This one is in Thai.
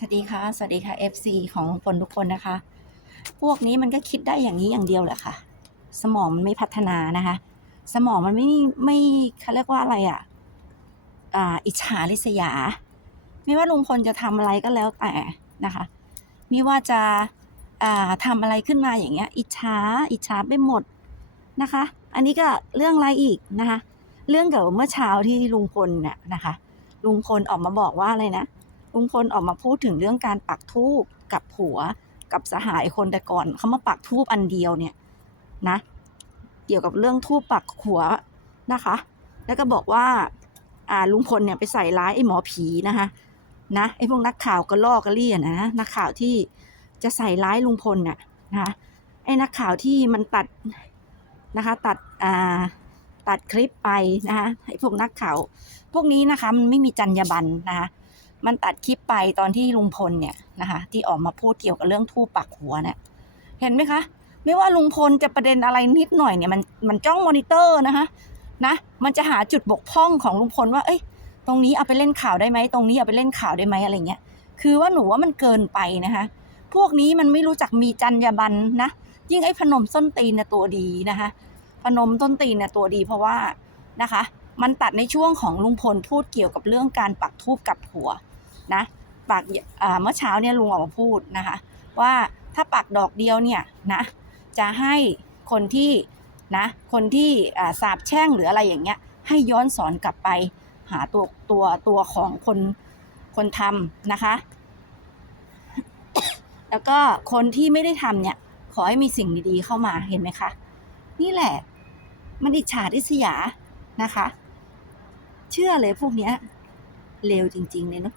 สวัสดีค่ะ สวัสดีค่ะ FC ของลุงพลทุกคนนะคะ พวกนี้มันก็คิดได้อย่างนี้อย่างเดียวแหละค่ะ สมองมันไม่พัฒนานะคะ สมองมันไม่ไม่เขาเรียกว่าอะไรอะอ่าอิจฉาริษยา ไม่ว่าลุงพลจะทำอะไรก็แล้วแต่นะคะไม่ว่าจะอ่าทำอะไรขึ้นมาอย่างเงี้ย อิจฉาอิจฉาไปหมดนะคะ อันนี้ก็เรื่องอะไรอีกนะคะ เรื่องเกี่ยวกับเมื่อเช้าที่ลุงพลเนี่ยนะคะ ลุงพลออกมาบอกว่าอะไรนะ ลุงพลออกมาพูดถึงเรื่องการปักทูบกับผัวกับสหายคนแต่ก่อนเขามาปักทูบอันเดียวเนี่ยนะ เกี่ยวกับเรื่องทูบปักหัวนะคะ แล้วก็บอกว่าอ่าลุงพลเนี่ยไปใส่ร้ายไอ้หมอผีนะคะนะไอ้พวกนักข่าวกระลอกกระเลี่ยนะนักข่าวที่จะใส่ร้ายลุงพลน่ะนะคะไอ้นักข่าวที่มันตัดนะคะ ตัดอ่าตัดคลิปไปนะคะไอ้พวกนักข่าวพวกนี้นะคะมันไม่มีจรรยาบรรณนะคะ มันตัดคลิปไปตอนที่ลุงพลเนี่ยนะคะที่ออกมาพูดเกี่ยวกับเรื่องทูปปักหัวเนี่ยเห็นไหมคะ ไม่ว่าลุงพลจะประเด็นอะไรนิดหน่อยเนี่ยมันมันจ้องมอนิเตอร์นะคะนะมันจะหาจุดบกพร่องของลุงพลว่าเอ้ยตรงนี้เอาไปเล่นข่าวได้ไหมตรงนี้เอาไปเล่นข่าวได้ไหมอะไรเงี้ยคือว่าหนูว่ามันเกินไปนะคะพวกนี้มันไม่รู้จักมีจรรยาบรรณนะยิ่งไอ้พนมส้นตีนเนี่ยตัวดีนะคะพนมต้นตีนเนี่ยตัวดีเพราะว่านะคะ มันตัดในช่วงของลุงพลพูดเกี่ยวกับเรื่องการปักทูบกับหัว นะปักเมื่อเช้าเนี่ยลุงออกมาพูดนะคะ ว่าถ้าปักดอกเดียวเนี่ยนะจะให้คนที่นะคนที่สาบแช่งหรืออะไรอย่างเงี้ยให้ย้อนสอนกลับไปหาตัวตัวตัวของคนคนทำนะคะ แล้วก็คนที่ไม่ได้ทำเนี่ยขอให้มีสิ่งดีๆเข้ามาเห็นไหมคะ นี่แหละ มันอิจฉาริษยานะคะ เชื่อเลยพวกเนี้ยเลวจริงๆเลยเนาะ